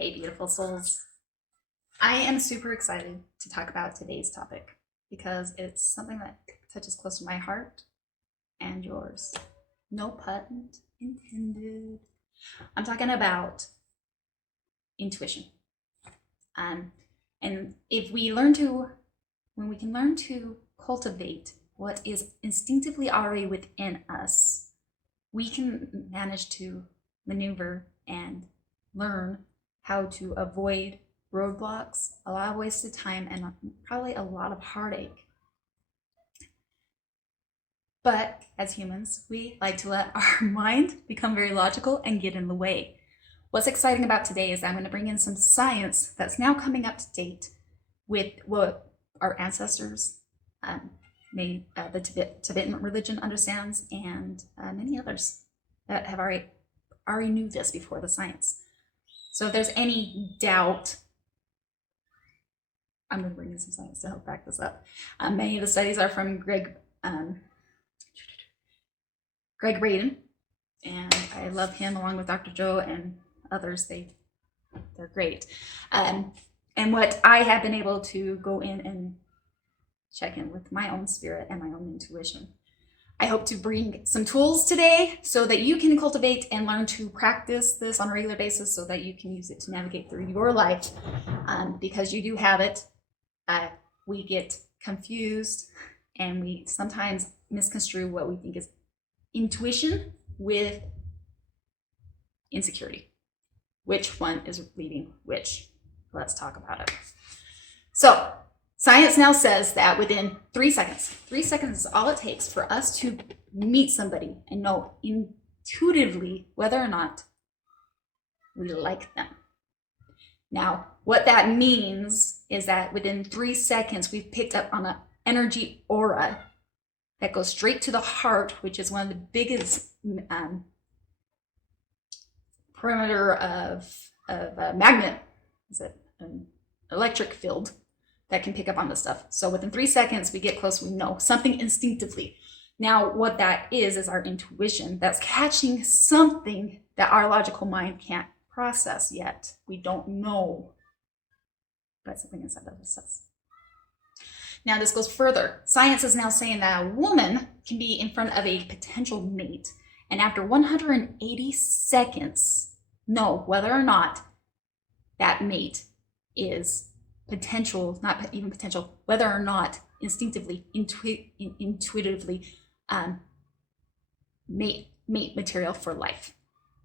Hey, beautiful souls. I am super excited to talk about today's topic because it's something that touches close to my heart and yours. No pun intended. I'm talking about intuition. And if we learn to, when we can learn to cultivate what is instinctively already within us, we can manage to maneuver and learn how to avoid roadblocks, a lot of wasted time, and probably a lot of heartache. But as humans, we like to let our mind become very logical and get in the way. What's exciting about today is I'm going to bring in some science that's now coming up to date with what our ancestors, the Tibetan religion understands, and many others that have already knew this before the science. So if there's any doubt, I'm going to bring in some science to help back this up. Many of the studies are from Greg Braden, and I love him along with Dr. Joe and others. They're great. And what I have been able to go in and check in with my own spirit and my own intuition. I hope to bring some tools today so that you can cultivate and learn to practice this on a regular basis so that you can use it to navigate through your life, because you do have it. We get confused and we sometimes misconstrue what we think is intuition with insecurity. Which one is leading which? Let's talk about it. So science now says that within 3 seconds is all it takes for us to meet somebody and know intuitively whether or not we like them. Now, what that means is that within 3 seconds, we've picked up on an energy aura that goes straight to the heart, which is one of the biggest perimeter of a magnet. Is it an electric field that can pick up on this stuff? So within 3 seconds, we get close, we know something instinctively. Now, what that is our intuition that's catching something that our logical mind can't process yet. We don't know, but something inside of us does. Now, this goes further. Science is now saying that a woman can be in front of a potential mate, and after 180 seconds, know whether or not that mate is potential, not even potential, whether or not instinctively, intuitively mate material for life.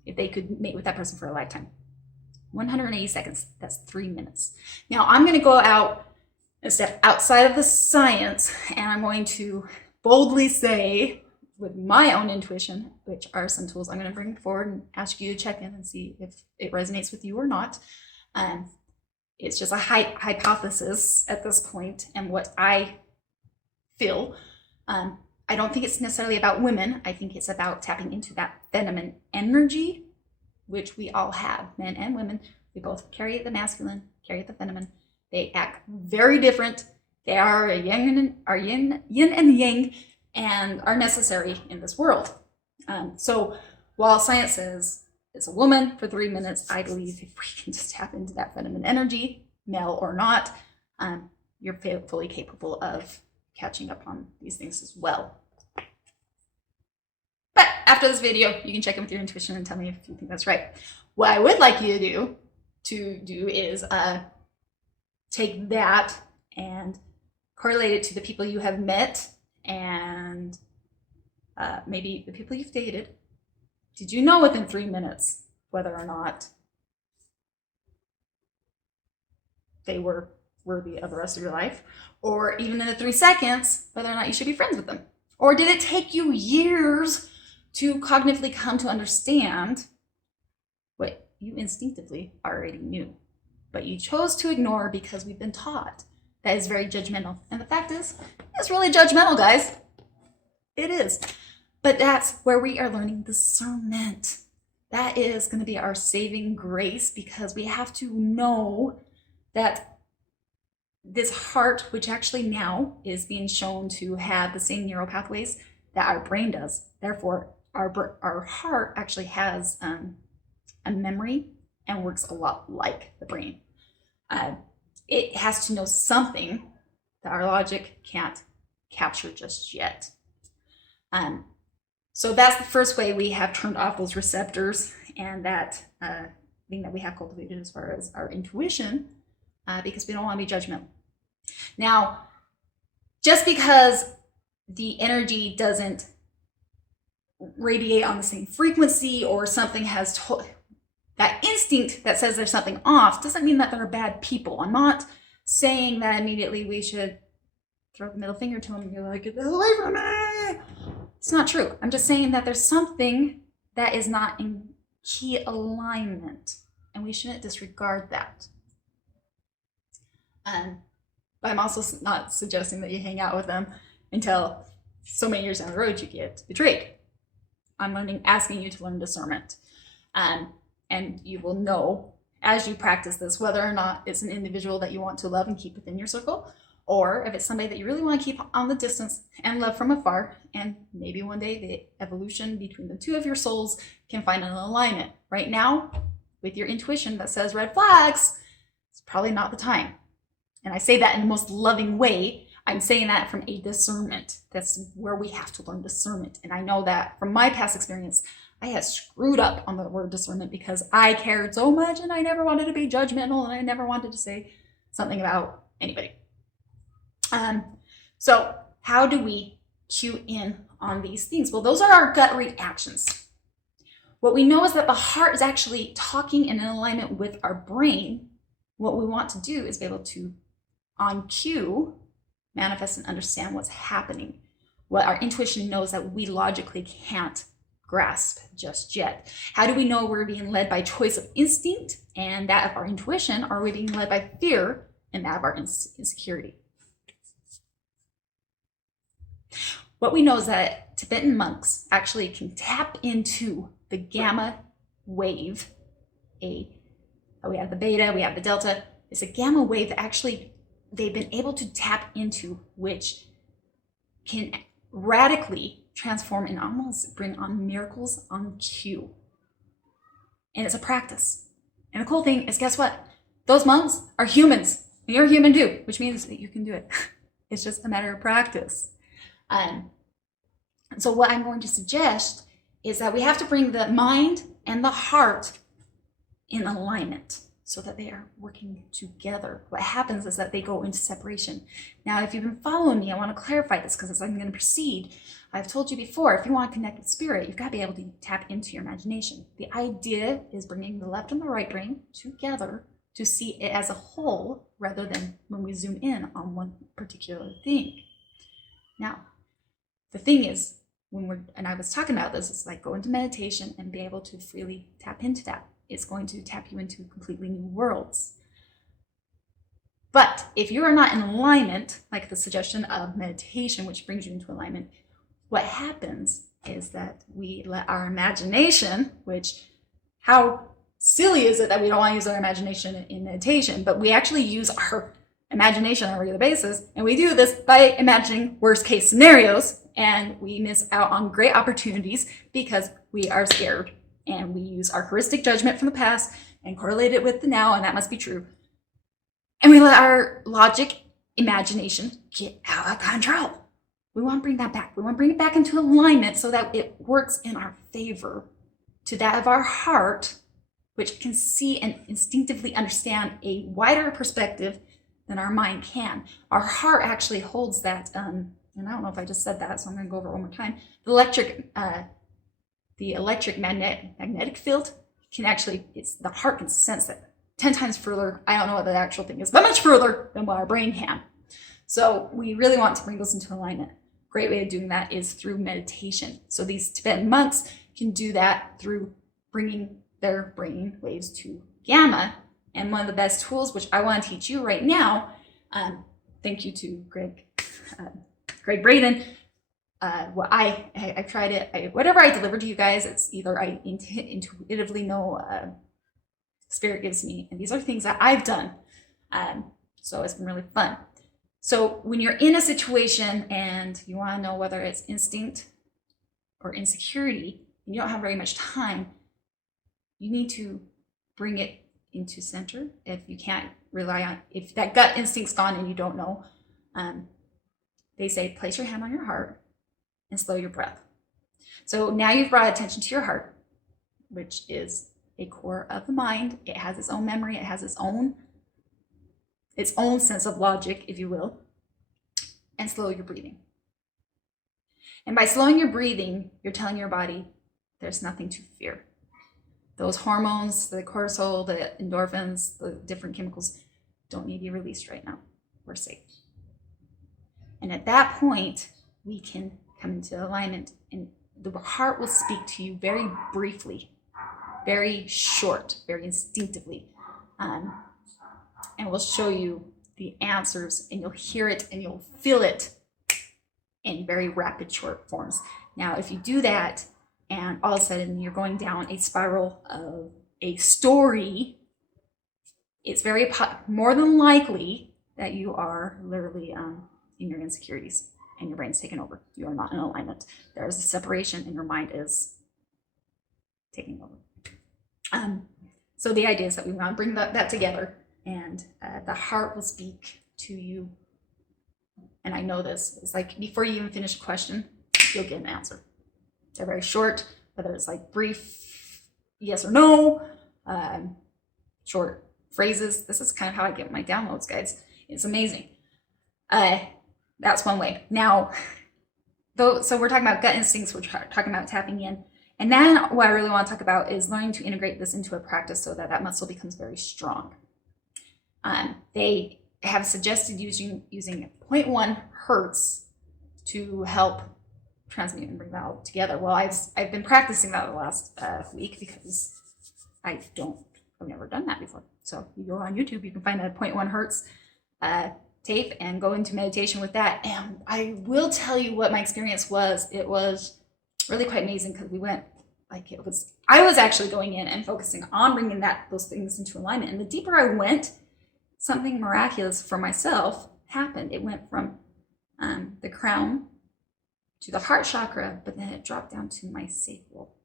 If they could mate with that person for a lifetime. 180 seconds, that's 3 minutes. Now I'm going to go out a step outside of the science, and I'm going to boldly say with my own intuition, which are some tools I'm going to bring forward and ask you to check in and see if it resonates with you or not. It's just a hypothesis at this point, and what I feel. I don't think it's necessarily about women. I think it's about tapping into that feminine energy, which we all have, men and women. We both carry the masculine, carry the feminine. They act very different. They are yin and yang, and are necessary in this world. So while science says it's a woman for 3 minutes, I believe if we can just tap into that feminine energy, male or not, you're fully capable of catching up on these things as well. But after this video, you can check in with your intuition and tell me if you think that's right. What I would like you to do is take that and correlate it to the people you have met and maybe the people you've dated. Did you know within 3 minutes whether or not they were worthy of the rest of your life? Or even in the 3 seconds, whether or not you should be friends with them? Or did it take you years to cognitively come to understand what you instinctively already knew, but you chose to ignore because we've been taught that is very judgmental? And the fact is, it's really judgmental, guys. It is. But that's where we are learning discernment. That is going to be our saving grace, because we have to know that this heart, which actually now is being shown to have the same neural pathways that our brain does. Therefore, our heart actually has a memory and works a lot like the brain. It has to know something that our logic can't capture just yet. So that's the first way we have turned off those receptors and that thing that we have cultivated as far as our intuition, because we don't want to be judgmental. Now, just because the energy doesn't radiate on the same frequency or something has that instinct that says there's something off doesn't mean that they're bad people. I'm not saying that immediately we should throw the middle finger to them and be like, get the hell away from me. It's not true. I'm just saying that there's something that is not in key alignment and we shouldn't disregard that. But I'm also not suggesting that you hang out with them until so many years down the road you get betrayed. I'm asking you to learn discernment. And you will know as you practice this whether or not it's an individual that you want to love and keep within your circle, or if it's somebody that you really want to keep on the distance and love from afar. And maybe one day the evolution between the two of your souls can find an alignment. Right now, with your intuition that says red flags, it's probably not the time. And I say that in the most loving way. I'm saying that from a discernment. That's where we have to learn discernment. And I know that from my past experience, I had screwed up on the word discernment because I cared so much and I never wanted to be judgmental and I never wanted to say something about anybody. So how do we cue in on these things? Well, those are our gut reactions. What we know is that the heart is actually talking in alignment with our brain. What we want to do is be able to, on cue, manifest and understand what's happening. What our intuition knows that we logically can't grasp just yet. How do we know we're being led by choice of instinct and that of our intuition? Or are we being led by fear and that of our insecurity? What we know is that Tibetan monks actually can tap into the gamma wave. We have the beta, we have the delta. It's a gamma wave that actually they've been able to tap into, which can radically transform and almost bring on miracles on cue. And it's a practice. And the cool thing is, guess what? Those monks are humans. And you're a human too, which means that you can do it. It's just a matter of practice. So what I'm going to suggest is that we have to bring the mind and the heart in alignment so that they are working together. What happens is that they go into separation. Now, if you've been following me, I want to clarify this because as I'm going to proceed, I've told you before, if you want to connect with spirit, you've got to be able to tap into your imagination. The idea is bringing the left and the right brain together to see it as a whole rather than when we zoom in on one particular thing. Now, the thing is, and I was talking about this, it's like go into meditation and be able to freely tap into that. It's going to tap you into completely new worlds. But if you are not in alignment, like the suggestion of meditation, which brings you into alignment, what happens is that we let our imagination, which how silly is it that we don't want to use our imagination in meditation, but we actually use our imagination on a regular basis. And we do this by imagining worst case scenarios, and we miss out on great opportunities because we are scared. And we use our heuristic judgment from the past and correlate it with the now, and that must be true. And we let our logic, imagination get out of control. We want to bring that back. We want to bring it back into alignment so that it works in our favor to that of our heart, which can see and instinctively understand a wider perspective than our mind can. Our heart actually holds that, and I don't know if I just said that, so I'm going to go over it one more time. The electric magnetic field can actually, the heart can sense that 10 times further. I don't know what the actual thing is, but much further than what our brain can. So we really want to bring those into alignment. Great way of doing that is through meditation. So these Tibetan monks can do that through bringing their brain waves to gamma. And one of the best tools, which I want to teach you right now, thank you to Greg Braden. I tried it. Whatever I deliver to you guys, it's either I intuitively know spirit gives me, and these are things that I've done. So it's been really fun. So when you're in a situation and you want to know whether it's instinct or insecurity, and you don't have very much time, you need to bring it into center. If you can't rely on, if that gut instinct's gone and you don't know, they say place your hand on your heart and slow your breath. So now you've brought attention to your heart, which is a core of the mind. It has its own memory. It has its own sense of logic, if you will. And slow your breathing. And by slowing your breathing, you're telling your body there's nothing to fear. Those hormones, the cortisol, the endorphins, the different chemicals don't need to be released right now. We're safe. And at that point, we can come into alignment, and the heart will speak to you very briefly, very short, very instinctively, and will show you the answers, and you'll hear it and you'll feel it in very rapid, short forms. Now, if you do that, and all of a sudden you're going down a spiral of a story, it's very more than likely that you are literally in your insecurities and your brain's taken over. You are not in alignment. There is a separation and your mind is taking over. So the idea is that we want to bring that together, and the heart will speak to you. And I know this, it's like before you even finish a question, you'll get an answer. They're very short, whether it's like brief yes or no, short phrases. This is kind of how I get my downloads, guys. It's amazing. That's one way. Now, so we're talking about gut instincts, we're talking about tapping in. And then what I really want to talk about is learning to integrate this into a practice so that that muscle becomes very strong. They have suggested using 0.1 hertz to help transmute and bring that all together. Well, I've been practicing that the last week because I've never done that before. So you go on YouTube, you can find a 0.1 hertz tape and go into meditation with that. And I will tell you what my experience was. It was really quite amazing because I was actually going in and focusing on bringing those things into alignment. And the deeper I went, something miraculous for myself happened. It went from the crown to the heart chakra, but then it dropped down to my sacral.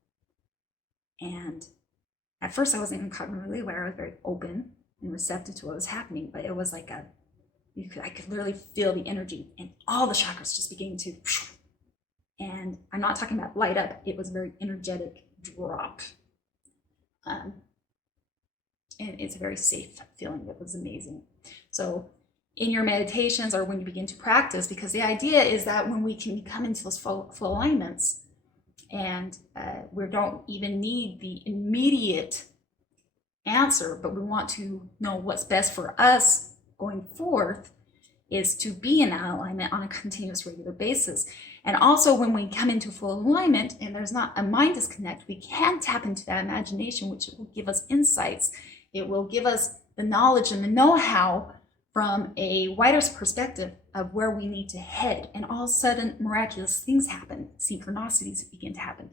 And at first I wasn't even cognitively aware. I was very open and receptive to what was happening, but it was like I could literally feel the energy and all the chakras just beginning to, and I'm not talking about light up, it was a very energetic drop. And it's a very safe feeling. It was amazing. So in your meditations or when you begin to practice, because the idea is that when we can come into those full alignments and we don't even need the immediate answer, but we want to know what's best for us going forth, is to be in that alignment on a continuous regular basis. And also when we come into full alignment and there's not a mind disconnect, we can tap into that imagination, which will give us insights. It will give us the knowledge and the know-how from a wider perspective of where we need to head. And all of a sudden, miraculous things happen. Synchronicities begin to happen.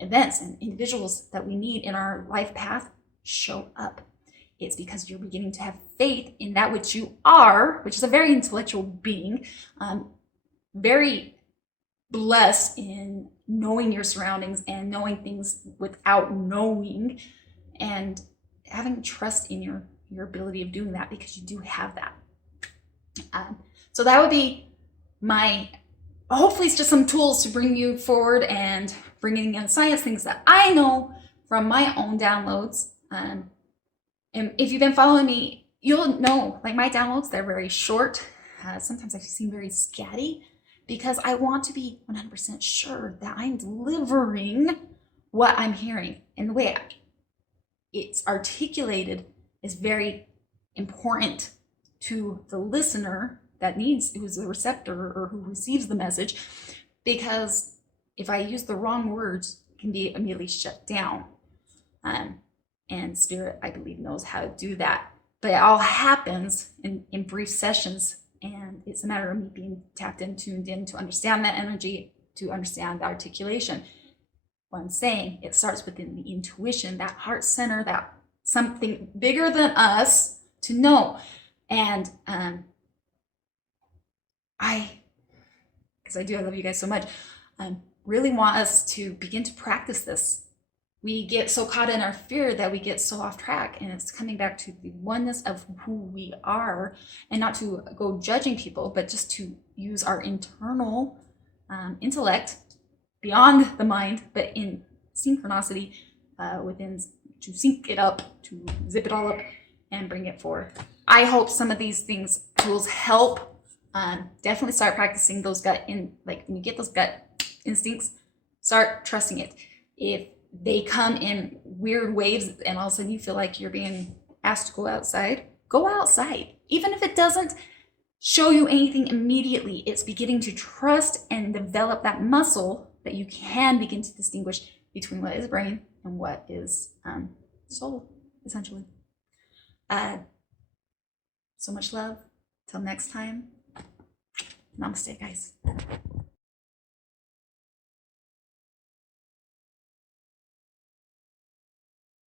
Events and individuals that we need in our life path show up. It's because you're beginning to have faith in that which you are, which is a very intellectual being, very blessed in knowing your surroundings and knowing things without knowing, and having trust in your ability of doing that, because you do have that. So that would be hopefully it's just some tools to bring you forward and bringing in science, things that I know from my own downloads. And if you've been following me, you'll know, like my downloads, they're very short. Sometimes I seem very scatty because I want to be 100% sure that I'm delivering what I'm hearing. And the way it's articulated is very important to the listener who's the receptor or who receives the message, because if I use the wrong words, it can be immediately shut down. And Spirit, I believe, knows how to do that. But it all happens in brief sessions, and it's a matter of me being tapped in, tuned in to understand that energy, to understand the articulation. What I'm saying, it starts within the intuition, that heart center, that something bigger than us to know. And I love you guys so much, really want us to begin to practice this we get so caught in our fear that we get so off track, and it's coming back to the oneness of who we are, and not to go judging people, but just to use our internal intellect beyond the mind, but in synchronicity within, to sync it up, to zip it all up and bring it forward. I hope some of these tools help. Definitely start practicing those like when you get those gut instincts, start trusting it. If they come in weird waves and all of a sudden you feel like you're being asked to go outside, go outside. Even if it doesn't show you anything immediately, it's beginning to trust and develop that muscle that you can begin to distinguish between what is brain and what is soul, essentially. So much love. Till next time. Namaste, guys.